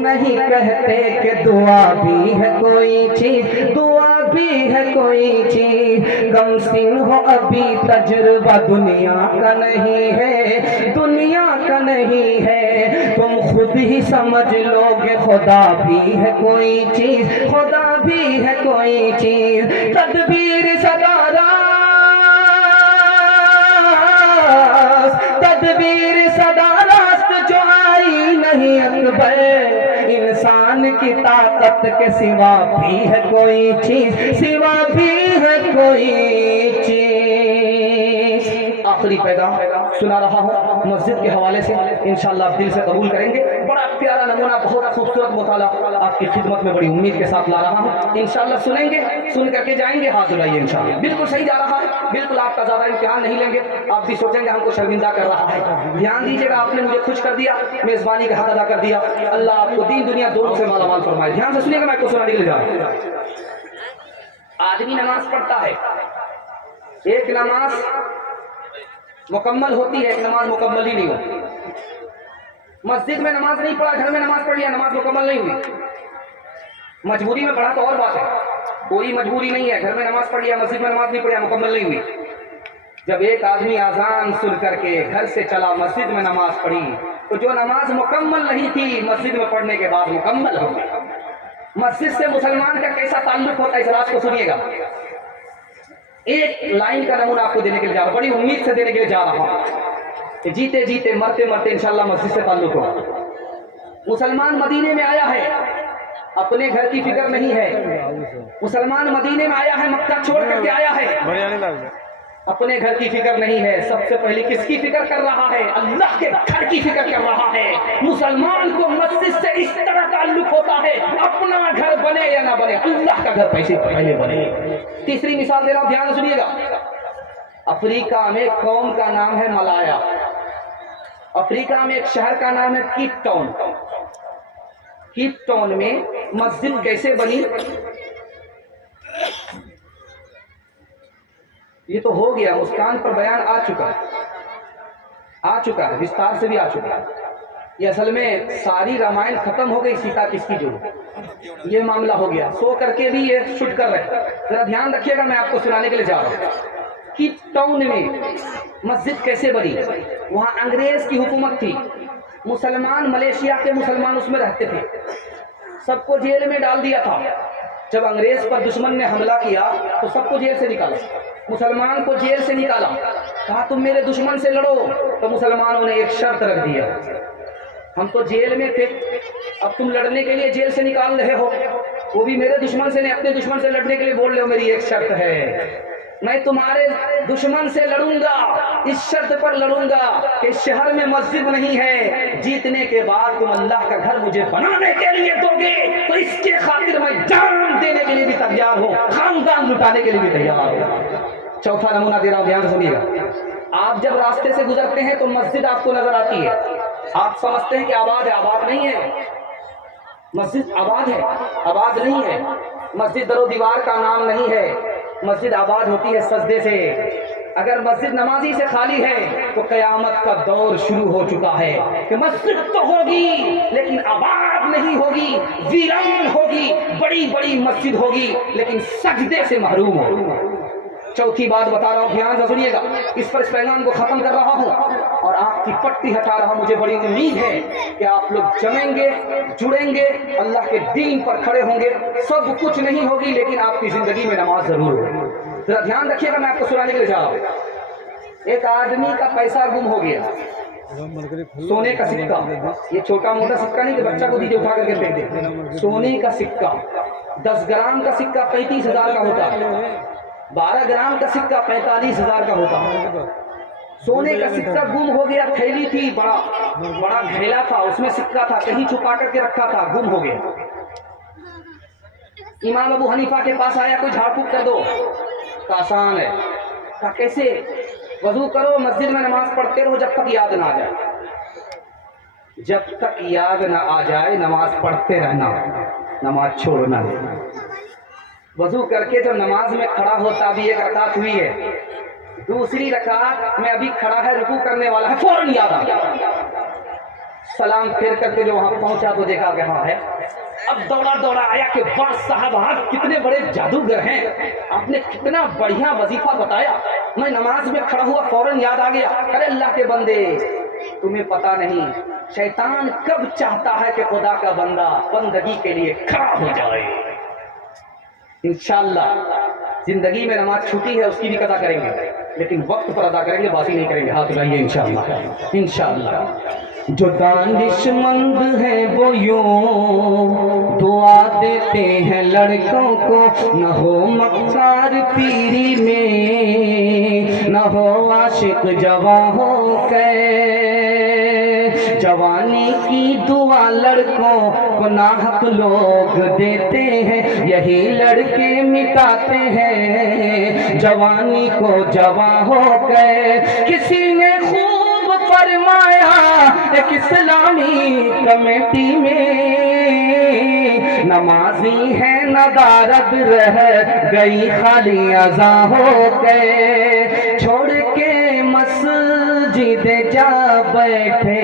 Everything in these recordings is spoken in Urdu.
نہیں کہتے کہ دعا بھی ہے کوئی چیز، دعا بھی ہے کوئی چیز، کم سن ہو ابھی تجربہ دنیا کا نہیں ہے، دنیا کا نہیں ہے، تم خود ہی سمجھ لو کہ خدا بھی ہے کوئی چیز، خدا بھی ہے کوئی چیز، تدبیر صدا تدبیر صدا راست جو آئی نہیں اکبر، انسان کی طاقت کے سوا بھی ہے کوئی چیز، سوا بھی ہے کوئی چیز۔ آخری پیغام سنا رہا ہوں مسجد کے حوالے سے، انشاءاللہ آپ دل سے قبول کریں گے۔ بڑا پیارا نمونہ، بہت خوبصورت مطالعہ آپ کی خدمت میں بڑی امید کے ساتھ لا رہا ہوں، انشاءاللہ سنیں گے، سن کر کے جائیں گے، ہاتھ اٹھائیے انشاءاللہ۔ بالکل صحیح جا رہا ہے، بالکل آپ کا زیادہ امتحان نہیں لیں گے، آپ بھی سوچیں گے ہم کو شرمندہ کر رہا ہے۔ دھیان دیجیے گا، آپ نے مجھے خوش کر دیا، میزبانی کا حق ادا کر دیا، اللہ آپ کو دین دنیا دونوں سے مالا مال فرمائے۔ دھیان سے سنیے گا، میں آپ کو سنانے کے لیے جا رہا ہوں۔ آدمی نماز پڑھتا ہے، ایک نماز مکمل ہوتی ہے، ایک نماز مکمل ہی نہیں ہوتی۔ مسجد میں نماز نہیں پڑھا، گھر میں نماز پڑھ لیا، نماز مکمل نہیں ہوئی۔ مجبوری میں پڑھا تو اور بات ہے، کوئی مجبوری نہیں ہے، گھر میں نماز پڑھ لیا، مسجد میں نماز نہیں پڑھا، مکمل نہیں ہوئی۔ جب ایک آدمی اذان سن کر کے گھر سے چلا، مسجد میں نماز پڑھی، تو جو نماز مکمل نہیں تھی مسجد میں پڑھنے کے بعد مکمل ہو گئی۔ مسجد سے مسلمان کا کیسا تعلق ہوتا ہے، اس بات کو سنیے گا۔ ایک لائن کا نمونہ آپ کو دینے کے لیے جا رہا ہوں، بڑی امید سے دینے کے لیے جا رہا ہوں کہ جیتے جیتے مرتے مرتے انشاءاللہ مسجد سے تعلق ہو۔ مسلمان مدینے میں آیا ہے، اپنے گھر کی فکر نہیں ہے، مسلمان مدینے میں آیا ہے، مکہ چھوڑ کر کے آیا ہے، اپنے گھر کی فکر نہیں ہے، سب سے پہلے کس کی فکر کر رہا ہے؟ اللہ کے گھر کی فکر کر رہا ہے۔ مسلمان کو مسجد سے اس طرح تعلق ہوتا ہے، اپنا گھر بنے یا نہ بنے، اللہ کا گھر پہلے بنے۔ تیسری مثال دے رہا ہوں، دھیان سنیے گا۔ افریقہ میں قوم کا نام ہے ملایا، افریقہ میں ایک شہر کا نام ہے کیپ ٹاؤن۔ کیپ ٹاؤن میں مسجد کیسے بنی؟ یہ تو ہو گیا، مسکان پر بیان آ چکا ہے، وستار سے بھی آ چکا ہے۔ یہ اصل میں ساری رامائن ختم ہو گئی، سیتا کس کی جو یہ معاملہ ہو گیا، سو کر کے بھی یہ شوٹ کر رہے۔ ذرا دھیان رکھیے گا، میں آپ کو سنانے کے لیے جا رہا ہوں۔ کیپ ٹاؤن میں مسجد کیسے بنی؟ وہاں انگریز کی حکومت تھی، مسلمان، ملیشیا کے مسلمان اس میں رہتے تھے، سب کو جیل میں ڈال دیا تھا۔ جب انگریز پر دشمن نے حملہ کیا تو سب کو جیل سے نکالا، مسلمان کو جیل سے نکالا، کہا تم میرے دشمن سے لڑو، تو مسلمانوں نے ایک شرط رکھ دیا، ہم تو جیل میں تھے، اب تم لڑنے کے لیے جیل سے نکال رہے ہو، وہ بھی میرے دشمن سے نہیں، اپنے دشمن سے لڑنے کے لیے بول رہے ہو، میری ایک شرط ہے، میں تمہارے دشمن سے لڑوں گا، اس شرط پر لڑوں گا کہ شہر میں مسجد نہیں ہے، جیتنے کے بعد تم اللہ کا گھر مجھے بنانے کے لیے دو گے، تو اس کے خاطر میں جان دینے کے لیے بھی تیار ہوں، خاندان لٹانے کے لیے بھی تیار ہوں۔ چوتھا نمونہ دے رہا ہوں، دھیان سے سنیے گا۔ آپ جب راستے سے گزرتے ہیں تو مسجد آپ کو نظر آتی ہے، آپ سمجھتے ہیں کہ آباد ہے، آباد نہیں ہے، مسجد آباد ہے، آباد نہیں ہے، مسجد در و دیوار کا نام نہیں ہے، مسجد آباد ہوتی ہے سجدے سے۔ اگر مسجد نمازی سے خالی ہے تو قیامت کا دور شروع ہو چکا ہے کہ مسجد تو ہوگی لیکن آباد نہیں ہوگی، ویران ہوگی، بڑی بڑی مسجد ہوگی لیکن سجدے سے محروم ہوگی۔ چوتھی بات بتا رہا ہوں، دھیان سے سنیے گا، اس پر اس پیغام کو ختم کر رہا ہوں اور آپ کی پٹی ہٹا رہا ہوں۔ مجھے بڑی امید ہے کہ آپ لوگ جمیں گے، جڑیں گے، اللہ کے دین پر کھڑے ہوں گے، سب کچھ نہیں ہوگی لیکن آپ کی زندگی میں نماز ضرور ہوگی۔ ذرا دھیان رکھیے گا، میں آپ کو سنانے کے لیے جا رہا ہوں۔ ایک آدمی کا پیسہ گم ہو گیا، سونے کا سکہ، یہ چھوٹا موٹا سکہ نہیں کہ بچہ کو دیجیے اٹھا کر کے پھینک دے، سونے کا سکہ، 10 گرام کا سکہ 35,000 کا ہوتا ہے، 12 گرام کا سکہ 45,000 کا ہوتا ہے۔ سونے کا سکہ گم ہو گیا، تھیلی تھی، بڑا گھیلا تھا، اس میں سکہ تھا، کہیں چھپا کر کے رکھا تھا، گم ہو گیا۔ امام ابو حنیفہ کے پاس آیا، کوئی جھاڑ پھونک کر دو، تو آسان ہے، کہا کیسے؟ وضو کرو، مسجد میں نماز پڑھتے رہو جب تک یاد نہ آ جائے، جب تک یاد نہ آ جائے نماز پڑھتے رہنا، نماز چھوڑنا نہیں۔ وضو کر کے جب نماز میں کھڑا ہوتا، ابھی ایک رکعت ہوئی ہے، دوسری رکعت میں ابھی کھڑا ہے، رکوع کرنے والا ہے، فوراً یاد آ گیا، سلام پھیر کر کے جو وہاں پہنچا تو دیکھا کہ ہاں ہے. اب دوڑا دوڑا آیا کہ واہ صاحب آپ کتنے بڑے جادوگر ہیں, آپ نے کتنا بڑھیا وظیفہ بتایا. میں نماز میں کھڑا ہوا فوراً یاد آ گیا, ارے اللہ کے بندے تمہیں پتا نہیں شیطان کب چاہتا ہے کہ خدا کا بندہ بندگی کے لیے کھڑا ہو جائے. انشاءاللہ زندگی میں نماز چھوٹی ہے اس کی بھی قضا کریں گے, لیکن وقت پر ادا کریں گے, باسی نہیں کریں گے. ہاتھ اٹھائیے انشاءاللہ. انشاءاللہ جو دانش مند ہیں وہ یوں دعا دیتے ہیں لڑکوں کو, نہ ہو مکار پیری میں, نہ ہو عاشق جواں ہو کے. جوانی کی دعا لڑکوں کو ناحق لوگ دیتے ہیں, یہی لڑکے مٹاتے ہیں جوانی کو جواں ہو گئے. کسی نے خوب فرمایا ایک اسلامی کمیٹی میں, نمازی ہے ندارد رہ گئی خالی اذاں ہو گئے. چھوڑ کے مسجد جا بیٹھے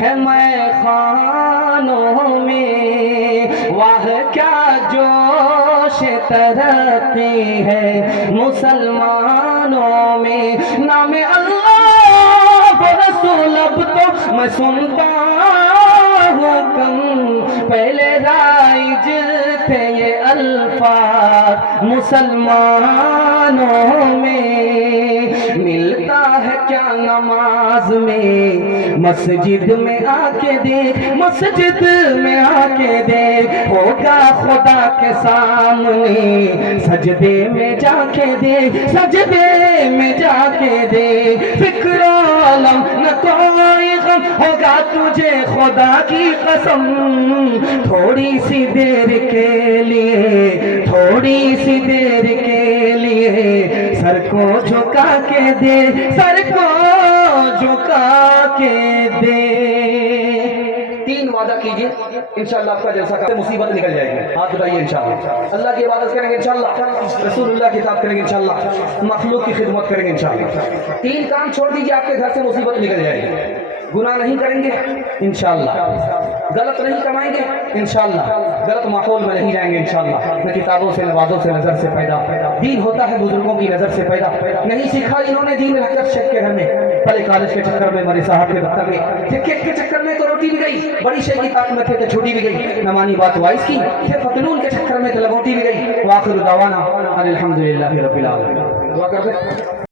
ہے میں خانوں میں, واہ کیا جوش ترقی ہے مسلمانوں میں. نام اللہ رسول اب تو میں سنتا ہوں کم, پہلے رائج تھے یہ الفاظ مسلمانوں میں. ملتا ہے کیا نماز میں مسجد میں آ کے دیکھ, مسجد میں آ کے دیکھ, ہوگا خدا کے سامنے سجدے میں جا کے دیکھ, سجدے میں جا کے دیکھ. فکر عالم نہ کوئی غم ہوگا تجھے خدا کی قسم, تھوڑی سی دیر کے لیے, تھوڑی سی دیر کے لیے سر کو جھکا کے دے, سر کو جھکا کے دے. 3 وعدہ کیجئے انشاءاللہ آپ کا جلسہ کرتے مصیبت نکل جائے گی. ہاتھ اٹھائیے انشاءاللہ. اللہ کی عبادت کریں گے انشاءاللہ, رسول اللہ کی اطاعت کریں گے انشاءاللہ, مخلوق کی خدمت کریں گے انشاءاللہ. 3 کام چھوڑ دیجئے, آپ کے گھر سے مصیبت نکل جائے گی. گناہ نہیں کریں گے انشاءاللہ, غلط نہیں کمائیں گے انشاءاللہ, غلط ماحول میں نہیں جائیں گے انشاءاللہ. نہ کتابوں سے, نوازوں سے, نظر سے پیدا. دین ہوتا ہے بزرگوں کی نظر سے پیدا. نہیں سیکھا انہوں نے دین رکھ کر شیخ کے گھر میں, پہلے کالج کے چکر میں, ہمارے صاحب کے دفتر میں, کرکٹ کے چکر میں تو روٹی بھی گئی, بڑی شیخ کی طاقت میں تھے تو چھوٹی بھی گئی, نہ مانی بات وائس کی, پھر پتلون کے چکر میں تو لگوٹی بھی گئی. وآخر دعوانا الحمدللہ رب العالمین. دعا کر دیں.